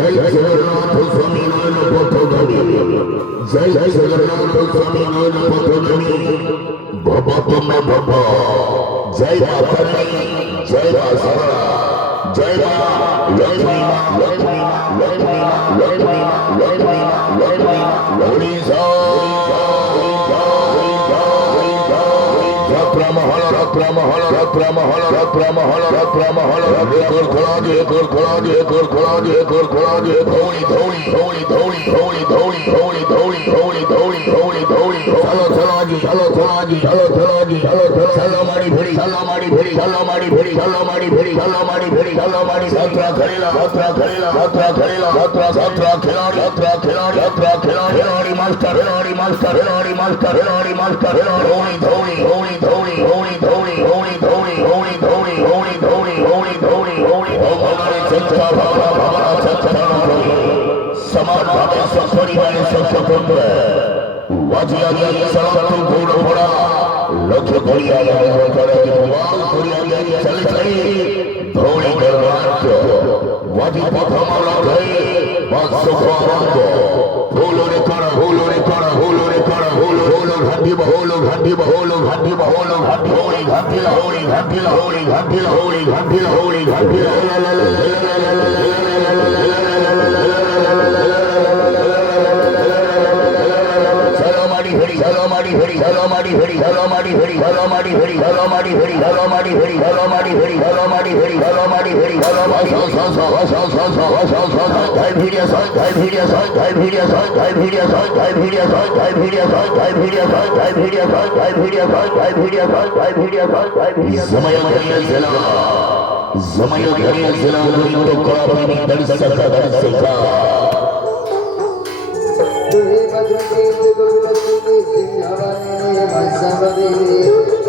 जय जगन्नाथ स्वामी नयन पथगामी जय जगन्नाथ स्वामी नयन पथगामी भव तुम भव जय माता जय मां सरला जय मां लक्ष्मी लक्ष्मी लक्ष्मी लक्ष्मी लक्ष्मी लक्ष्मी ओडिशा महल रत्न महल रत्न महल रत्न महल रत्न महल रेकोर खड़ा जे रेकोर खड़ा जे रेकोर खड़ा जे रेकोर खड़ा जे धौली धौली धौली धौली धौली धौली धौली धौली धौली धौली धौली धौली चलो चलो जी चलो चलो जी चलो चलो जी चलो चलो चलो माड़ी भिड़ी चलो माड़ी भिड़ी चलो माड़ी भिड़ी चलो माड़ी भिड़ी चलो माड़ी भिड़ी चलो माड़ी सत्रा खड़ेला सत्रा खड़ेला सत्रा खड़ेला सत्रा सत्रा खिलाड़ी सत्रा खिलाड़ी सत्रा खिलाड़ी खिलाड़ी मास्टर खिलाड़ी मास्टर खिलाड़ी मास्टर खिलाड़ी मास्टर खिलाड़ी धौली धौली धौली धौली धौली धौली धौली धौली धौली धौली धौली धौली धौली धौली भगवान चंद्र भगवा भगवा चंद्र समान भावे सब परिवार सब स्वतंत्र वाजिया गया सड़क घोड़ घोड़ा लक्ष्य घोड़िया गया करे भगवान घोड़िया गया चल चली धौली दरबार वाजी पथमाला गए बात सुखवांग होलो रे करा होलो रे करा होलो रे करा होलो होलो घाटी बहोलो घाटी बहोलो घाटी बहोलो घाटी होली घाटी होली घाटी होली घाटी होली घाटी होली घाटी hello madi bhedi hello madi bhedi hello madi bhedi hello madi bhedi hello madi bhedi hello madi bhedi hello madi bhedi hello madi bhedi hello madi bhedi hello madi ghai bhidiya sai ghai bhidiya sai ghai bhidiya sai ghai bhidiya sai ghai bhidiya sai ghai bhidiya sai ghai bhidiya sai ghai bhidiya sai ghai bhidiya sai ghai bhidiya sai ghai bhidiya sai ghai bhidiya zamaya kariya zela gori to kala pani darsaka darsaka Hare Krishna, Hare Krishna, Hare Krishna,